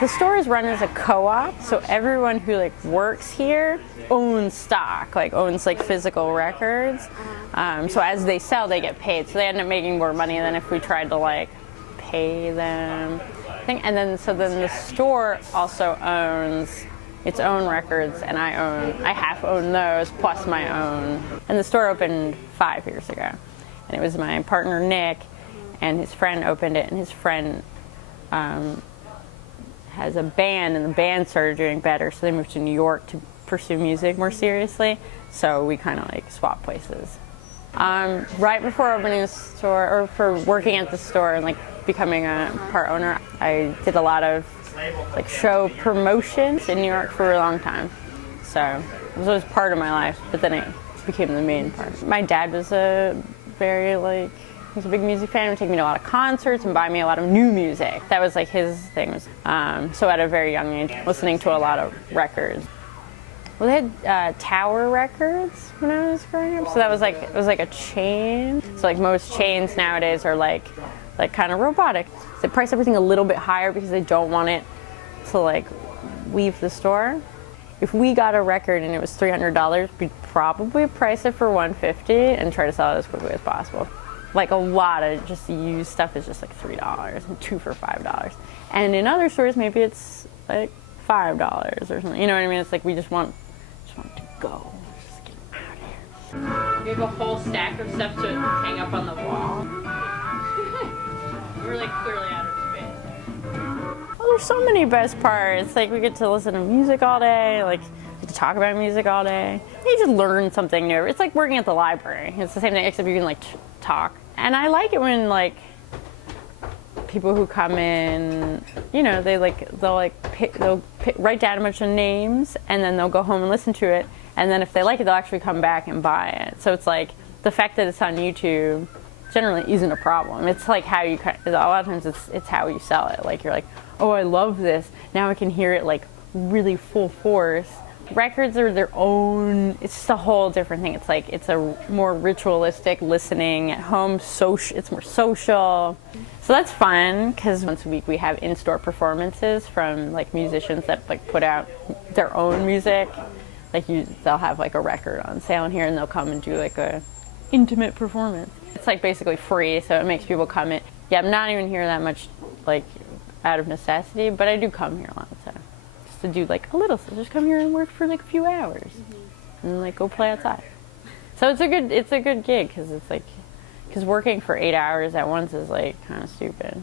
The store is run as a co-op, so everyone who like works here owns stock, like owns like physical records. So as they sell, they get paid. So they end up making more money than if we tried to like pay them. And then the store also owns its own records, and I half own those plus my own. And the store opened 5 years ago, and it was my partner Nick and his friend opened it, and his friend has a band, and the band started doing better, so they moved to New York to pursue music more seriously. So we kind of like swapped places. Right before opening the store, or for working at the store and like becoming a part owner, I did a lot of like show promotions in New York for a long time. So it was always part of my life, but then it became the main part. My dad was he's a big music fan. He would take me to a lot of concerts and buy me a lot of new music. That was like his thing. So at a very young age, listening to a lot of records. Well, they had Tower Records when I was growing up. So that was it was like a chain. So like most chains nowadays are like kind of robotic. They price everything a little bit higher because they don't want it to like leave the store. If we got a record and it was $300, we'd probably price it for $150 and try to sell it as quickly as possible. Like a lot of just used stuff is just like $3 and 2 for $5. And in other stores, maybe it's like $5 or something. You know what I mean? It's like we just want to go. Just get out of here. We have a whole stack of stuff to hang up on the wall. We're like clearly out of space. Well, there's so many best parts. Like we get to listen to music all day. Like we get to talk about music all day. You just learn something new. It's like working at the library. It's the same thing, except you can like talk. And I like it when like people who come in, you know, they'll write down a bunch of names, and then they'll go home and listen to it, and then if they like it, they'll actually come back and buy it. So it's like the fact that it's on YouTube generally isn't a problem. It's like how you, a lot of times it's how you sell it. Like you're like, oh, I love this. Now I can hear it like really full force. Records are their own, it's just a whole different thing. It's like, it's a more ritualistic listening at home, it's more social. So that's fun, because once a week we have in-store performances from like musicians that like put out their own music. Like they'll have like a record on sale in here, and they'll come and do like a intimate performance. It's like basically free, so it makes people come in. Yeah, I'm not even here that much like out of necessity, but I do come here a lot, so. To do like a little, so just come here and work for like a few hours, and like go play outside. So it's a good gig, because it's like, because working for 8 hours at once is like kind of stupid.